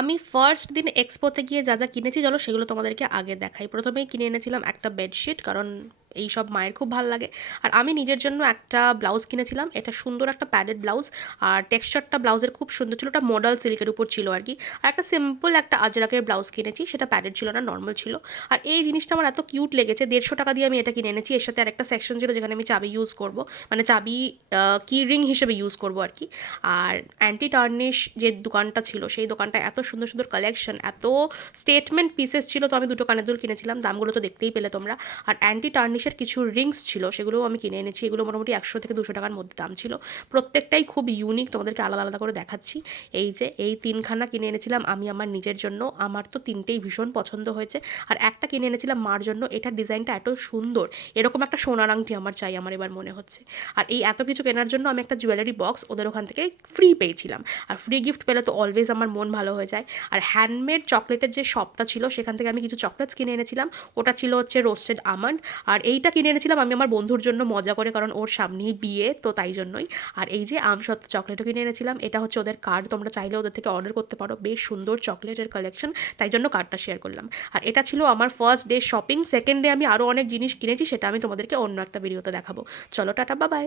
আমি ফার্স্ট দিন এক্সপোতে গিয়ে যা যা কিনেছি চলো সেগুলো তোমাদেরকে আগে দেখাই। প্রথমেই কিনে এনেছিলাম একটা বেডশিট, কারণ এই সব মায়ের খুব ভালো লাগে। আর আমি নিজের জন্য একটা ব্লাউজ কিনেছিলাম, এটা সুন্দর একটা প্যাডেড ব্লাউজ। আর টেক্সচারটা ব্লাউজের খুব সুন্দর ছিল, ওটা মডাল সিল্কের উপর ছিল আর কি। আর একটা সিম্পল একটা আজরাকের ব্লাউজ কিনেছি, সেটা প্যাডেড ছিল না, নর্মাল ছিল। আর এই জিনিসটা আমার এত কিউট লেগেছে, 150 টাকা দিয়ে আমি এটা কিনে এনেছি। এর সাথে আরেকটা সেকশন ছিল যেখানে আমি চাবি ইউজ করব, মানে চাবি কি রিং হিসেবে ইউজ করব আর কি। আর অ্যান্টি টার্নিশ যে দোকানটা ছিল, সেই দোকানটা এত সুন্দর সুন্দর কালেকশন, এত স্টেটমেন্ট পিসেস ছিল, তো আমি দুটো কানের দুল কিনেছিলাম, দামগুলো তো দেখতেই পেলে তোমরা। আর অ্যান্টি টার্নিশের কিছু রিংস ছিল, সেগুলোও আমি কিনে এনেছি। এগুলো মোটামুটি 100 থেকে 200 টাকার মধ্যে দাম ছিল। প্রত্যেকটাই খুব ইউনিক, তোমাদেরকে আলাদা আলাদা করে দেখাচ্ছি। এই যে এই তিনখানা কিনে এনেছিলাম আমি আমার নিজের জন্য, আমার তো তিনটেই ভীষণ পছন্দ হয়েছে। আর একটা কিনে এনেছিলাম মার জন্য, এটার ডিজাইনটা এত সুন্দর, এরকম একটা সোনার আংটি আমার চাই, আমার এবার মনে হচ্ছে। আর এই এত কিছু কেনার জন্য আমি একটা জুয়েলারি বক্স ওদের ওখান থেকে ফ্রি পেয়েছিলাম। আর ফ্রি গিফট পেলে তো অলওয়েজ আমার মন ভালো হয়ে যায়। আর হ্যান্ডমেড চকলেটের যে শপটা ছিল, সেখান থেকে আমি কিছু চকলেটস কিনে এনেছিলাম। ওটা ছিল হচ্ছে রোস্টেড আমন্ড। আর এইটা কিনে এনেছিলাম আমি আমার বন্ধুর জন্য মজা করে, কারণ ওর সামনেই বিয়ে, তো তাই জন্যই। আর এই যে আমসত্ত্ব চকলেটও কিনে এনেছিলাম, এটা হচ্ছে ওদের কার্ড, তোমরা চাইলে ওদের থেকে অর্ডার করতে পারো, বেশ সুন্দর চকলেটের কালেকশন, তাই জন্য কার্ডটা শেয়ার করলাম। আর এটা ছিল আমার first day shopping. Second day আমি আরও অনেক জিনিস কিনেছি, সেটা আমি তোমাদেরকে অন্য একটা ভিডিওতে দেখাবো। চলো টাটা, বাবাই।